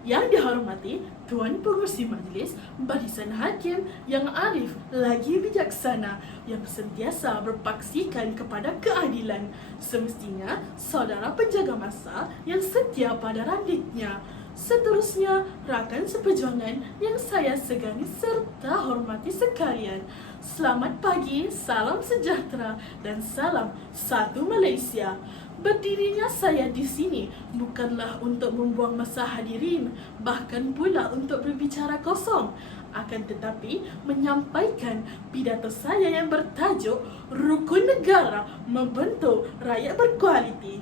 Yang dihormati Tuan Pengerusi Majlis, barisan hakim yang arif lagi bijaksana, yang sentiasa berpaksikan kepada keadilan. Semestinya saudara penjaga masa yang setia pada randitnya. Seterusnya, rakan seperjuangan yang saya segani serta hormati sekalian. Selamat pagi, salam sejahtera dan salam satu Malaysia. Berdirinya saya di sini bukanlah untuk membuang masa hadirin, bahkan pula untuk berbicara kosong. Akan tetapi menyampaikan pidato saya yang bertajuk Rukun Negara Membentuk Rakyat Berkualiti.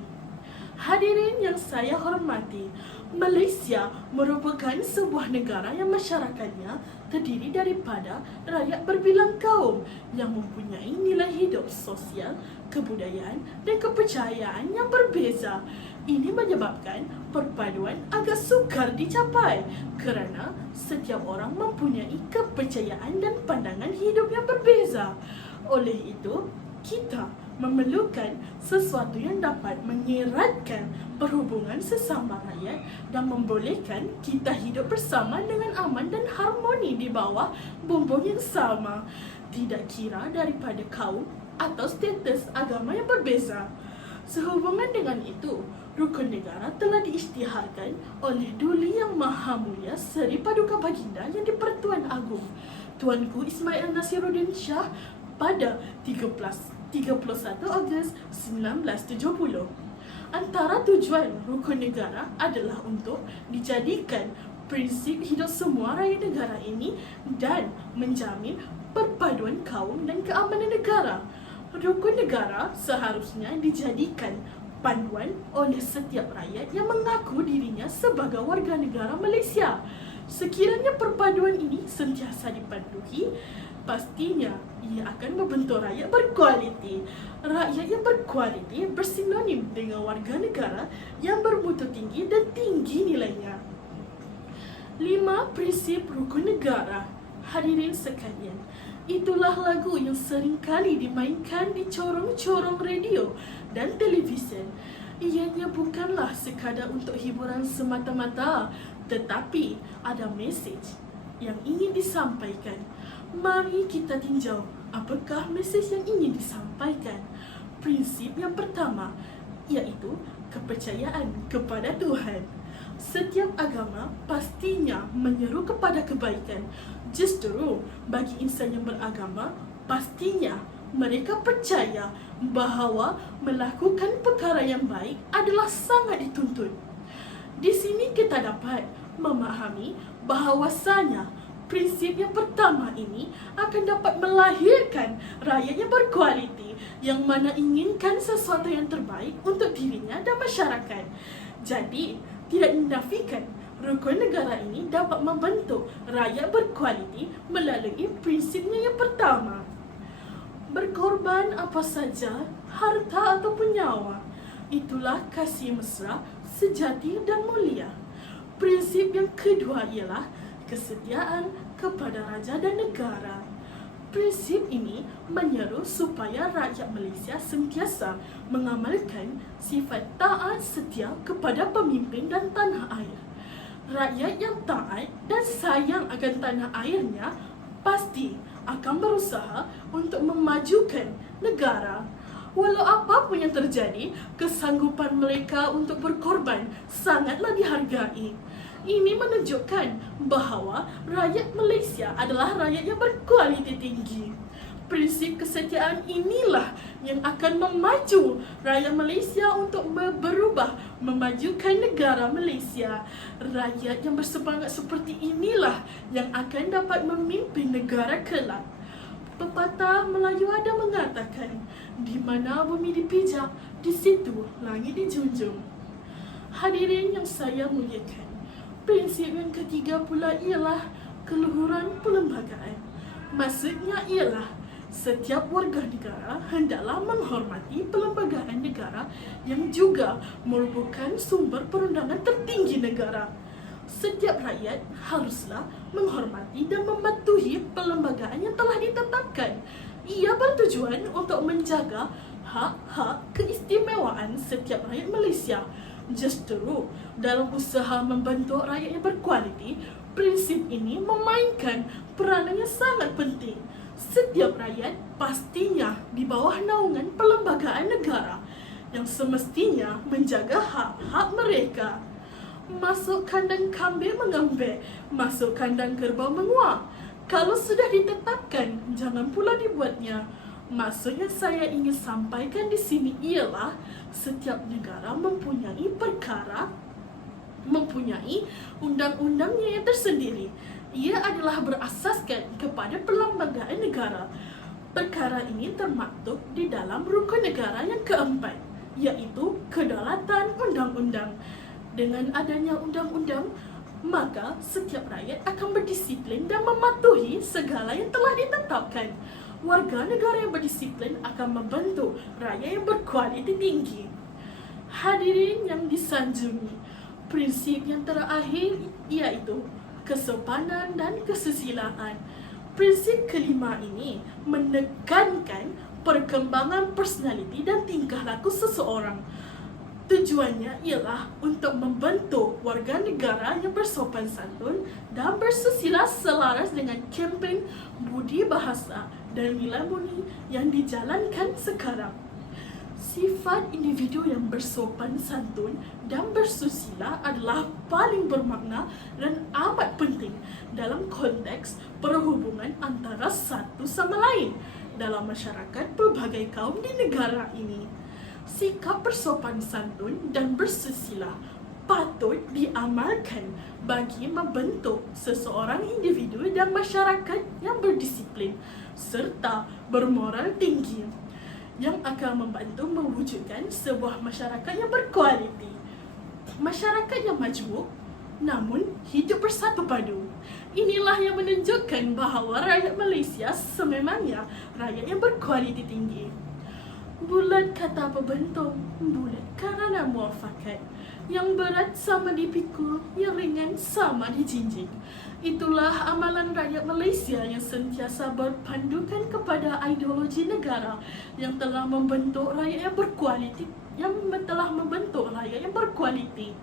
Hadirin yang saya hormati, Malaysia merupakan sebuah negara yang masyarakatnya terdiri daripada rakyat berbilang kaum yang mempunyai nilai hidup sosial, kebudayaan dan kepercayaan yang berbeza. Ini menyebabkan perpaduan agak sukar dicapai kerana setiap orang mempunyai kepercayaan dan pandangan hidup yang berbeza. Oleh itu, kita memerlukan sesuatu yang dapat mengeratkan perhubungan sesama rakyat dan membolehkan kita hidup bersama dengan aman dan harmoni di bawah bumbung yang sama, tidak kira daripada kaum atau status agama yang berbeza. Sehubungan dengan itu, Rukun Negara telah diisytiharkan oleh Duli Yang Maha Mulia Seri Paduka Baginda Yang di-Pertuan Agong Tuanku Ismail Nasiruddin Shah pada 31 Ogos 1970. Antara tujuan Rukun Negara adalah untuk dijadikan prinsip hidup semua rakyat negara ini dan menjamin perpaduan kaum dan keamanan negara. Rukun Negara seharusnya dijadikan panduan oleh setiap rakyat yang mengaku dirinya sebagai warga negara Malaysia. Sekiranya perpaduan ini sentiasa dipanduhi, pastinya ia akan membentuk rakyat berkualiti. Rakyat yang berkualiti bersinonim dengan warga negara yang bermutu tinggi dan tinggi nilainya. 5 prinsip Rukun Negara. Hadirin sekalian, itulah lagu yang sering kali dimainkan di corong-corong radio dan televisyen. Ianya bukanlah sekadar untuk hiburan semata-mata, tetapi ada mesej yang ingin disampaikan. Mari kita tinjau apakah mesej yang ingin disampaikan. Prinsip yang pertama, iaitu kepercayaan kepada Tuhan. Setiap agama pastinya menyeru kepada kebaikan. Justru bagi insan yang beragama, pastinya mereka percaya bahawa melakukan perkara yang baik adalah sangat dituntut. Di sini kita dapat memahami bahawasanya prinsip yang pertama ini akan dapat melahirkan rakyat yang berkualiti, yang mana inginkan sesuatu yang terbaik untuk dirinya dan masyarakat. Jadi, tidak dinafikan Rukun Negara ini dapat membentuk rakyat berkualiti melalui prinsipnya yang pertama. Berkorban apa saja, harta ataupun nyawa, itulah kasih mesra, sejati dan mulia. Prinsip yang kedua ialah kesetiaan kepada raja dan negara. Prinsip ini menyeru supaya rakyat Malaysia sentiasa mengamalkan sifat taat setia kepada pemimpin dan tanah air. Rakyat yang taat dan sayang akan tanah airnya pasti akan berusaha untuk memajukan negara. Walau apapun yang terjadi, kesanggupan mereka untuk berkorban sangatlah dihargai. Ini menunjukkan bahawa rakyat Malaysia adalah rakyat yang berkualiti tinggi. Prinsip kesetiaan inilah yang akan memacu rakyat Malaysia untuk berubah, memajukan negara Malaysia. Rakyat yang bersemangat seperti inilah yang akan dapat memimpin negara kelak. Pepatah Melayu ada mengatakan, di mana bumi dipijak, di situ langit dijunjung. Hadirin yang saya muliakan, prinsip yang ketiga pula ialah keluhuran perlembagaan. Maksudnya ialah setiap warga negara hendaklah menghormati perlembagaan negara yang juga merupakan sumber perundangan tertinggi negara. Setiap rakyat haruslah menghormati dan mematuhi perlembagaan yang telah ditetapkan. Ia bertujuan untuk menjaga hak-hak keistimewaan setiap rakyat Malaysia. Justru dalam usaha membentuk rakyat yang berkualiti, prinsip ini memainkan peranan yang sangat penting. Setiap rakyat pastinya di bawah naungan perlembagaan negara yang semestinya menjaga hak-hak mereka. Masuk kandang kambing mengembek, masuk kandang kerbau menguak. Kalau sudah ditetapkan, jangan pula dibuatnya. Maksud yang saya ingin sampaikan di sini ialah setiap negara mempunyai undang-undangnya yang tersendiri. Ia adalah berasaskan kepada perlembagaan negara. Perkara ini termaktub di dalam rukun negara yang keempat, iaitu kedaulatan undang-undang. Dengan adanya undang-undang, maka setiap rakyat akan berdisiplin dan mematuhi segala yang telah ditetapkan. Warga negara yang berdisiplin akan membentuk rakyat yang berkualiti tinggi. Hadirin yang disanjungi, prinsip yang terakhir iaitu kesopanan dan kesusilaan. Prinsip kelima ini menekankan perkembangan personaliti dan tingkah laku seseorang. Tujuannya ialah untuk membentuk warga negara yang bersopan santun dan bersusila selaras dengan kempen budi bahasa dan nilai budi yang dijalankan sekarang. Sifat individu yang bersopan santun dan bersusila adalah paling bermakna dan amat penting dalam konteks perhubungan antara satu sama lain dalam masyarakat pelbagai kaum di negara ini. Sikap bersopan santun dan bersusila patut diamalkan bagi membentuk seseorang individu dan masyarakat yang berdisiplin serta bermoral tinggi yang akan membantu mewujudkan sebuah masyarakat yang berkualiti. Masyarakat yang majmuk namun hidup bersatu padu. Inilah yang menunjukkan bahawa rakyat Malaysia sememangnya rakyat yang berkualiti tinggi. Bulat kata pembentong, bulat kerana muafakat. Yang berat sama dipikul, yang ringan sama dijinjing. Itulah amalan rakyat Malaysia yang sentiasa berpandukan kepada ideologi negara yang telah membentuk rakyat yang berkualiti.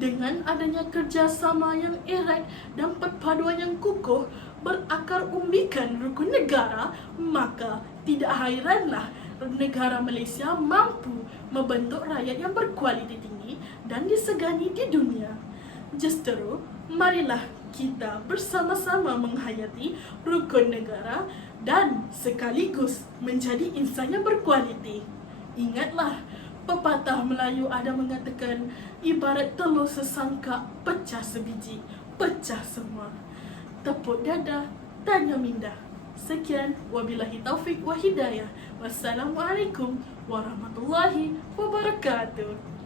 Dengan adanya kerjasama yang erat dan perpaduan yang kukuh berakar umbikan rukun negara, maka tidak hairanlah negara Malaysia mampu membentuk rakyat yang berkualiti tinggi dan disegani di dunia. Justru, marilah kita bersama-sama menghayati rukun negara dan sekaligus menjadi insan yang berkualiti. Ingatlah, pepatah Melayu ada mengatakan, ibarat telur sesangkak, pecah sebiji, pecah semua. Tepuk dada, tanya minda. Sekian, wabillahi taufik wa hidayah. Wassalamualaikum warahmatullahi wabarakatuh.